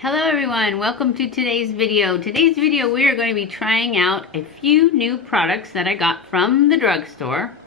Hello everyone, welcome to today's video. Today's video we are going to be trying out a few new products that I got from the drugstore.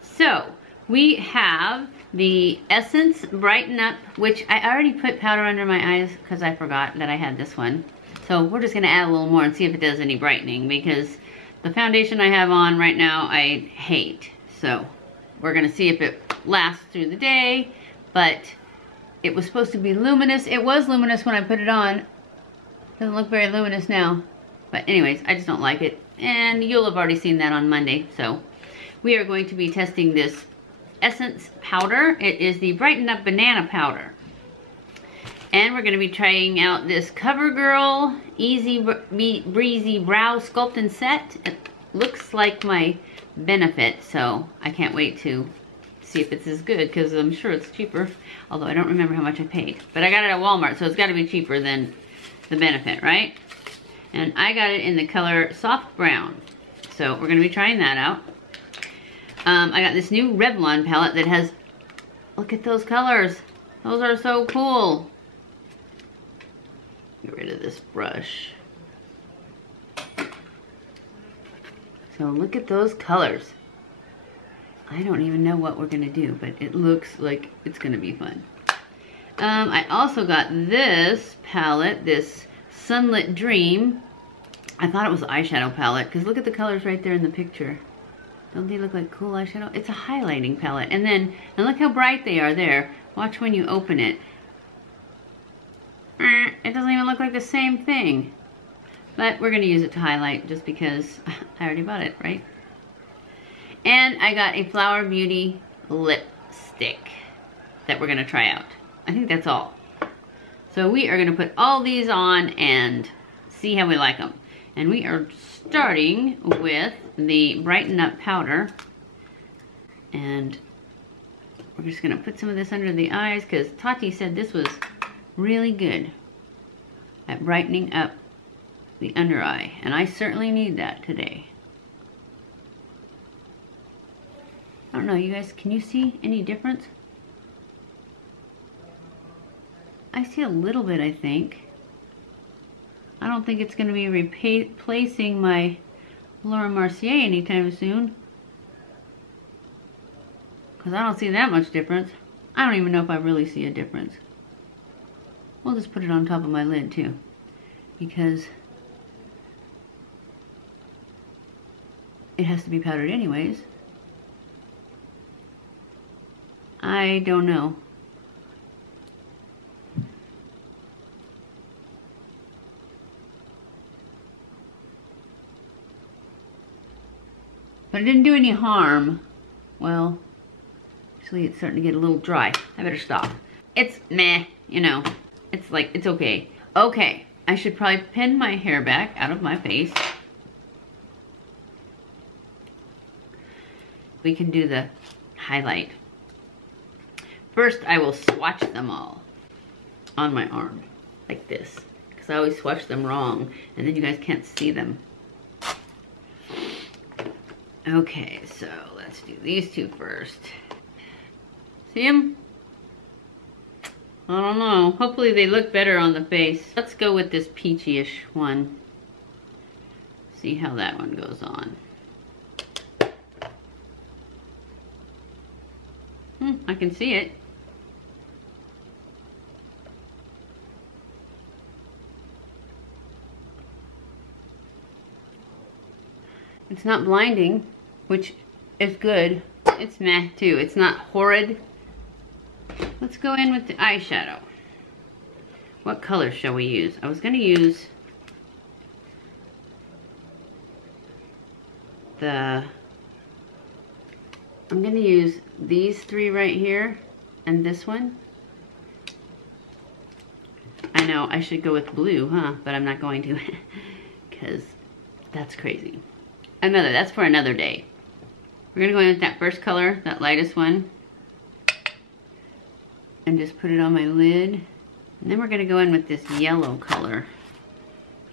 So we have the Essence Brighten Up, which I already put powder under my eyes because I forgot that I had this one. So we're just going to add a little more and see if it does any brightening, because the foundation I have on right now I hate. So we're going to see if it lasts through the day, but it was supposed to be luminous. It was luminous when I put it on. Doesn't look very luminous now. But anyways, I just don't like it. And you'll have already seen that on Monday. So we are going to be testing this Essence powder. It is the Brighten Up Banana Powder. And we're going to be trying out this CoverGirl Easy Breezy Brow Sculpt and Set. It looks like my Benefit, so I can't wait to see if it's as good, because I'm sure it's cheaper, although I don't remember how much I paid. But I got it at Walmart, so it's got to be cheaper than the Benefit, right? And I got it in the color Soft Brown, so we're going to be trying that out. I got this new REVLON palette that has, look at those colors. Those are so cool. Get rid of this brush. So look at those colors. I don't even know what we're gonna do, but it looks like it's gonna be fun. I also got this palette, this Sunlit Dream. I thought it was an eyeshadow palette, because look at the colors right there in the picture. Don't they look like cool eyeshadow? It's a highlighting palette. And look how bright they are there. Watch when you open it. It doesn't even look like the same thing. But we're gonna use it to highlight just because I already bought it, right? And I got a Flower Beauty lipstick that we're gonna try out. I think that's all. So we are gonna put all these on and see how we like them. And we are starting with the Brighten Up powder. And we're just gonna put some of this under the eyes, because Tarte said this was really good at brightening up the under eye. And I certainly need that today. I don't know, you guys, can you see any difference? I see a little bit, I think. I don't think it's going to be replacing my Laura Mercier anytime soon, because I don't see that much difference. I don't even know if I really see a difference. We'll just put it on top of my lid too, because it has to be powdered anyways. I don't know. But it didn't do any harm. Well, actually it's starting to get a little dry. I better stop. It's meh, you know. It's like, it's okay. Okay, I should probably pin my hair back out of my face. We can do the highlight. First, I will swatch them all on my arm, like this, because I always swatch them wrong, and then you guys can't see them. Okay, so let's do these two first. See them? I don't know. Hopefully they look better on the face. Let's go with this peachy-ish one. See how that one goes on. I can see it. It's not blinding, which is good. It's meh too. It's not horrid. Let's go in with the eyeshadow. What color shall we use? I was going to use I'm going to use these three right here and this one. I know I should go with blue, huh? But I'm not going to, because that's crazy. That's for another day. We're gonna go in with that first color, that lightest one, and just put it on my lid. And then we're gonna go in with this yellow color,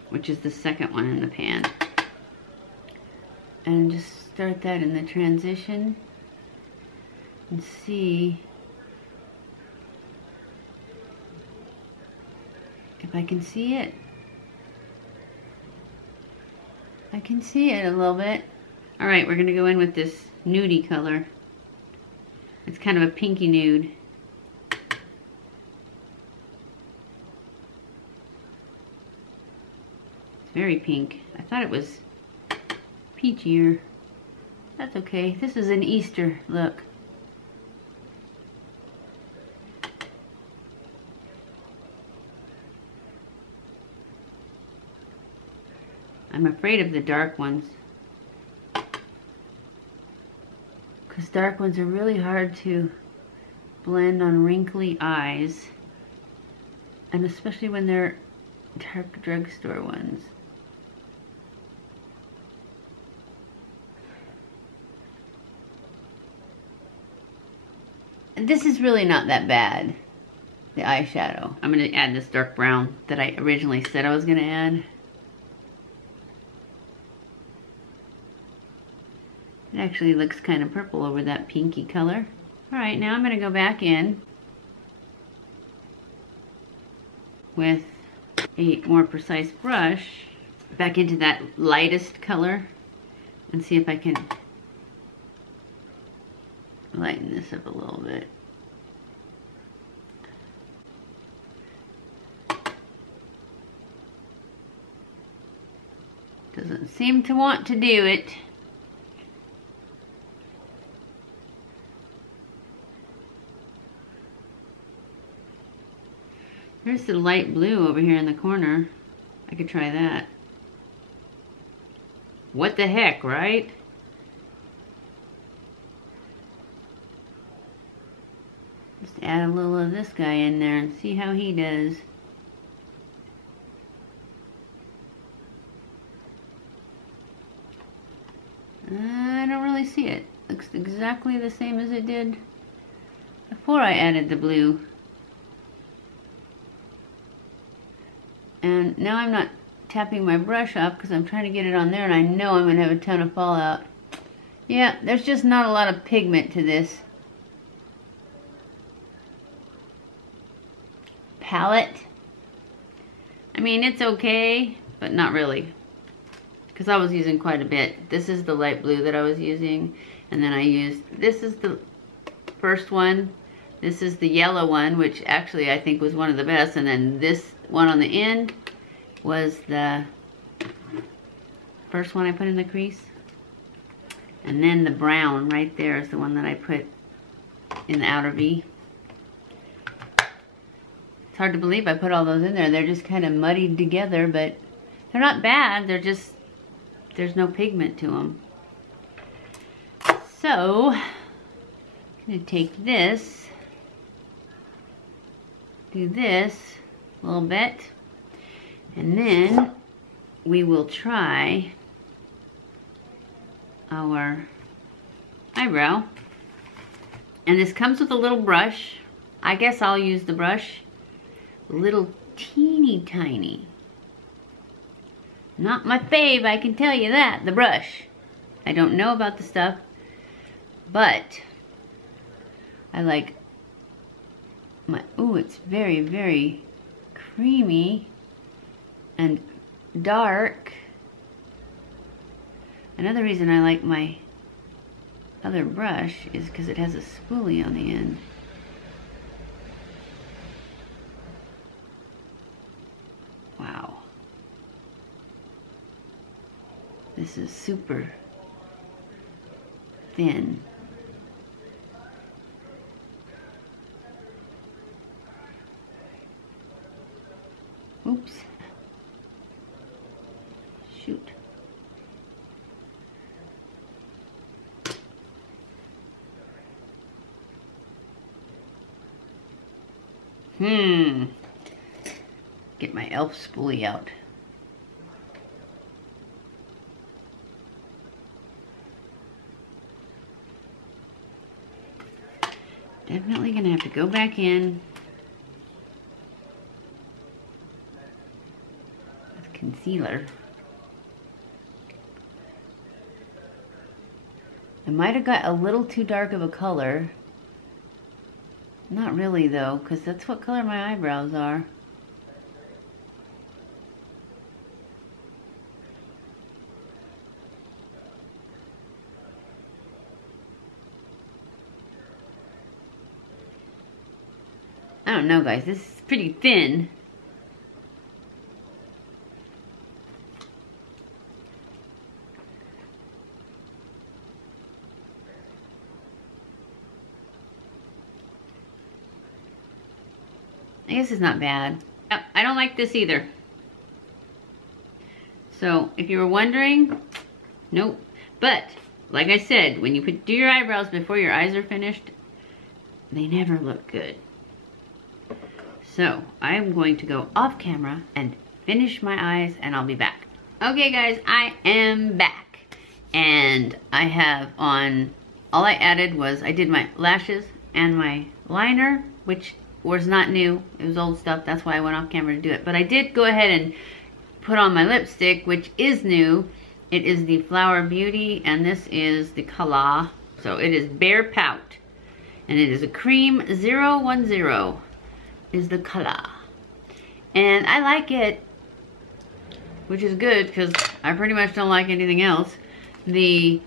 which is the second one in the pan. And just start that in the transition and see If I can see it. I can see it a little bit. All right, we're gonna go in with this nudie color. It's kind of a pinky nude. It's very pink. I thought it was peachier. That's okay. This is an Easter look. I'm afraid of the dark ones, because dark ones are really hard to blend on wrinkly eyes, and especially when they're dark drugstore ones. And this is really not that bad, the eyeshadow. I'm going to add this dark brown that I originally said I was going to add. It actually looks kind of purple over that pinky color. Alright, now I'm going to go back in with a more precise brush, back into that lightest color, and see if I can lighten this up a little bit. Doesn't seem to want to do it. There's the light blue over here in the corner. I could try that. What the heck, right? Just add a little of this guy in there and see how he does. I don't really see it. Looks exactly the same as it did before I added the blue. And now I'm not tapping my brush off because I'm trying to get it on there, and I know I'm going to have a ton of fallout. Yeah, there's just not a lot of pigment to this palette. I mean, it's okay, but not really, because I was using quite a bit. This is the light blue that I was using, and then I used, this is the first one, this is the yellow one, which actually I think was one of the best, and then this one on the end was the first one I put in the crease, and then the brown right there is the one that I put in the outer V. It's hard to believe I put all those in there. They're just kind of muddied together, but they're not bad. They're just, there's no pigment to them. So I'm going to take this, do this a little bit, and then we will try our eyebrow. And this comes with a little brush. I guess I'll use the brush. Little teeny tiny. Not my fave, I can tell you that, the brush. I don't know about the stuff, but I like my, ooh, it's very, very creamy and dark. Another reason I like my other brush is because it has a spoolie on the end. Wow. This is super thin. Oops. Shoot. Get my elf spoolie out. Definitely gonna have to go back in with concealer. I might have got a little too dark of a color. Not really though, because that's what color my eyebrows are. I don't know, guys. This is pretty thin. I guess it's not bad. Yep, I don't like this either. So, if you were wondering, nope. But, like I said, when you do your eyebrows before your eyes are finished, they never look good. So, I'm going to go off camera and finish my eyes, and I'll be back. Okay, guys, I am back. And I have on, all I added was, I did my lashes and my liner, which was not new. It was old stuff. That's why I went off camera to do it. But I did go ahead and put on my lipstick, which is new. It is the Flower Beauty, and this is the color. So it is Bare Pout, and it is a cream 010 is the color. And I like it, which is good because I pretty much don't like anything else. I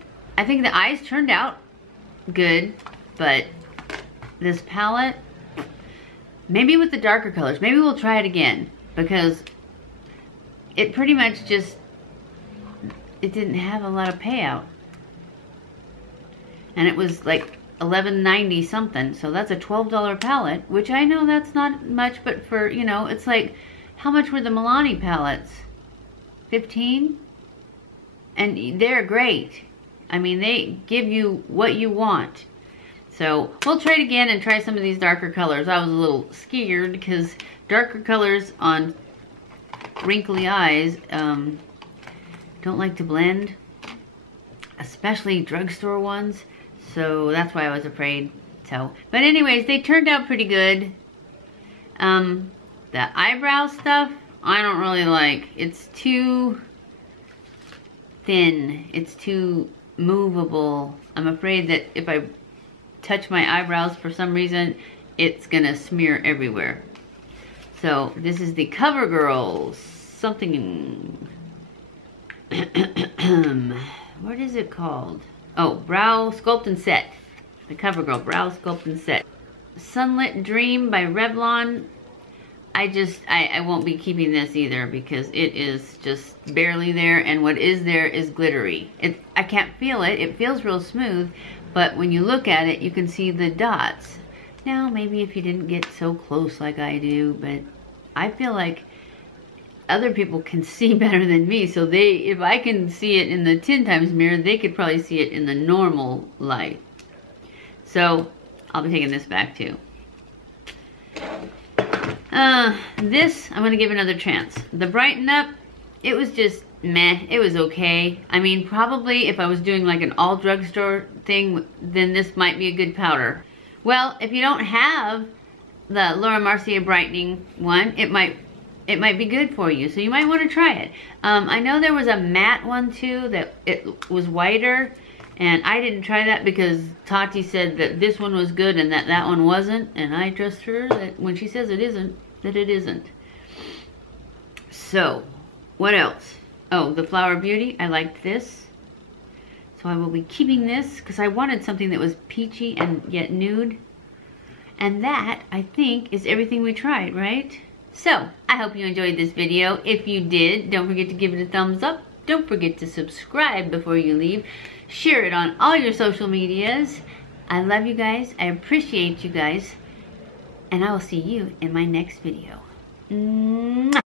think the eyes turned out good, but this palette, maybe with the darker colors, maybe we'll try it again, because it pretty much just, it didn't have a lot of payout. And it was like $11.90 something, so that's a $12 palette, which I know that's not much, but for, you know, it's like, how much were the Milani palettes? 15? And they're great. I mean, they give you what you want. So we'll try it again and try some of these darker colors. I was a little scared because darker colors on wrinkly eyes don't like to blend, especially drugstore ones. So that's why I was afraid. So, but anyways, they turned out pretty good. The eyebrow stuff, I don't really like. It's too thin. It's too movable. I'm afraid that if I touch my eyebrows for some reason, it's gonna smear everywhere. So this is the CoverGirl something. What is it called? Oh, Brow Sculpt and Set. The CoverGirl Brow Sculpt and Set. Sunlit Dream by Revlon. I won't be keeping this either because it is just barely there, and what is there is glittery. I can't feel it. It feels real smooth, but when you look at it, you can see the dots. Now, maybe if you didn't get so close like I do, but I feel like other people can see better than me, so if I can see it in the 10 times mirror, they could probably see it in the normal light. So, I'll be taking this back too. This, I'm going to give another chance. The Brighten Up, it was just meh. It was okay. I mean, probably if I was doing like an all drugstore thing, then this might be a good powder. Well, if you don't have the Laura Mercier Brightening one, it might be good for you. So you might want to try it. I know there was a matte one too that it was whiter, and I didn't try that because Tarte said that this one was good and that one wasn't, and I trust her that when she says it isn't, that it isn't. So, what else? Oh, the Flower Beauty, I liked this. So I will be keeping this because I wanted something that was peachy and yet nude. And that, I think, is everything we tried, right? So, I hope you enjoyed this video. If you did, don't forget to give it a thumbs up. Don't forget to subscribe before you leave. Share it on all your social medias. I love you guys. I appreciate you guys. And I will see you in my next video. Mwah.